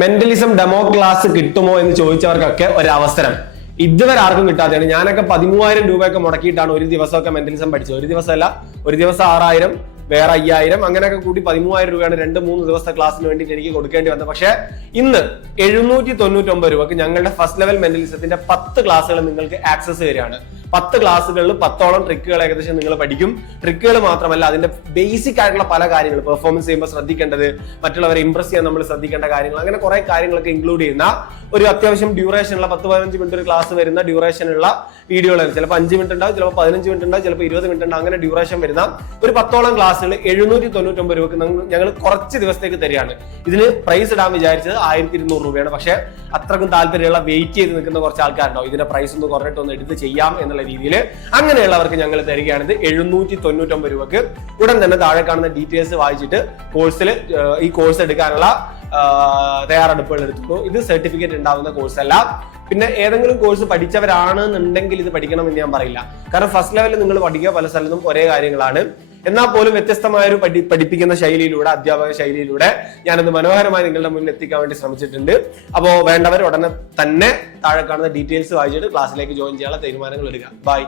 Mentalism demo class കിട്ടുമോ എന്ന് ചോദിച്ചവർക്കൊക്കെ ഒരു അവസരം ഇതുവരെ ആർക്കും കിട്ടാതെയാണ്. ഞാനൊക്കെ 13,000 രൂപയൊക്കെ മുടക്കിയിട്ടാണ് ഒരു ദിവസമൊക്കെ മെന്റലിസം പഠിച്ചത്. ഒരു ദിവസമല്ല, ഒരു ദിവസം 6,000, വേറെ 5,000, അങ്ങനെയൊക്കെ കൂടി 13,000 രൂപയാണ് 2-3 ദിവസത്തെ ക്ലാസ്സിന് വേണ്ടിയിട്ട് എനിക്ക് കൊടുക്കേണ്ടി വന്നത്. പക്ഷേ ഇന്ന് 799 രൂപക്ക് ഞങ്ങളുടെ ഫസ്റ്റ് ലെവൽ മെന്റലിസത്തിന്റെ 10 ക്ലാസ്സുകൾ നിങ്ങൾക്ക് ആക്സസ് വരികയാണ്. 10 ക്ലാസ്സുകളിൽ 10ഓളം ട്രിക്കുകൾ ഏകദേശം നിങ്ങൾ പഠിക്കും. ട്രിക്കുകൾ മാത്രമല്ല, അതിന്റെ ബേസിക് ആയിട്ടുള്ള പല കാര്യങ്ങൾ, പെർഫോമൻസ് ചെയ്യുമ്പോൾ ശ്രദ്ധിക്കേണ്ടത്, മറ്റുള്ളവരെ ഇംപ്രസ് ചെയ്യാൻ നമ്മൾ ശ്രദ്ധിക്കേണ്ട കാര്യങ്ങൾ, അങ്ങനെ കുറെ കാര്യങ്ങളൊക്കെ ഇൻക്ലൂഡ് ചെയ്യുന്ന ഒരു അത്യാവശ്യം ഡ്യൂറേഷനുള്ള 10-15 മിനിറ്റ് ഒരു ക്ലാസ് വരുന്ന ഡ്യൂറേഷനുള്ള വീഡിയോകൾ, ചിലപ്പോൾ 5 മിനിറ്റ് ഉണ്ടാവും, ചിലപ്പോൾ 15 മിനിറ്റ് ഉണ്ടാവും, ചിലപ്പോൾ 20 മിനിറ്റ് ഉണ്ടാവും. അങ്ങനെ ഡ്യൂറേഷൻ വരുന്ന ഒരു 10ഓളം ക്ലാസ്സുകൾ 799 രൂപക്ക് ഞങ്ങൾ കുറച്ച് ദിവസത്തേക്ക് തരികയാണ്. ഇതിന് പ്രൈസ് ഇടാൻ വിചാരിച്ചത് 1,200 രൂപയാണ്. പക്ഷേ അത്രക്കും താല്പര്യമുള്ള വെയിറ്റ് ചെയ്ത് നിൽക്കുന്ന കുറച്ച് ആൾക്കാരുണ്ടാവും, ഇതിന്റെ പ്രൈസ് ഒന്ന് കുറഞ്ഞിട്ടൊന്ന് എടുത്ത് ചെയ്യാം എന്നുള്ള രീതിയിൽ. അങ്ങനെയുള്ളവർക്ക് ഞങ്ങൾ തരികയാണിത് 799 രൂപക്ക്. ഉടൻ തന്നെ താഴെ കാണുന്ന ഡീറ്റെയിൽസ് വായിച്ചിട്ട് ഈ കോഴ്സ് എടുക്കാനുള്ള തയ്യാറെടുപ്പുകൾ എടുത്തു. ഇത് സർട്ടിഫിക്കറ്റ് ഉണ്ടാവുന്ന കോഴ്സ് അല്ല. പിന്നെ ഏതെങ്കിലും കോഴ്സ് പഠിച്ചവരാണെന്നുണ്ടെങ്കിൽ ഇത് പഠിക്കണം എന്ന് ഞാൻ പറയില്ല. കാരണം ഫസ്റ്റ് ലെവലിൽ നിങ്ങൾ പഠിക്കുക പല സ്ഥലത്തും ഒരേ കാര്യങ്ങളാണ്. എന്നാൽ പോലും വ്യത്യസ്തമായ ഒരു പഠിപ്പിക്കുന്ന ശൈലിയിലൂടെ, അധ്യാപക ശൈലിയിലൂടെ ഞാനത് മനോഹരമായി നിങ്ങളുടെ മുന്നിൽ എത്തിക്കാൻ വേണ്ടി ശ്രമിച്ചിട്ടുണ്ട്. അപ്പോൾ വേണ്ടവർ ഉടനെ തന്നെ താഴെ കാണുന്ന ഡീറ്റെയിൽസ് വായിച്ചിട്ട് ക്ലാസ്സിലേക്ക് ജോയിൻ ചെയ്യാനുള്ള തീരുമാനങ്ങൾ എടുക്കുക. ബൈ.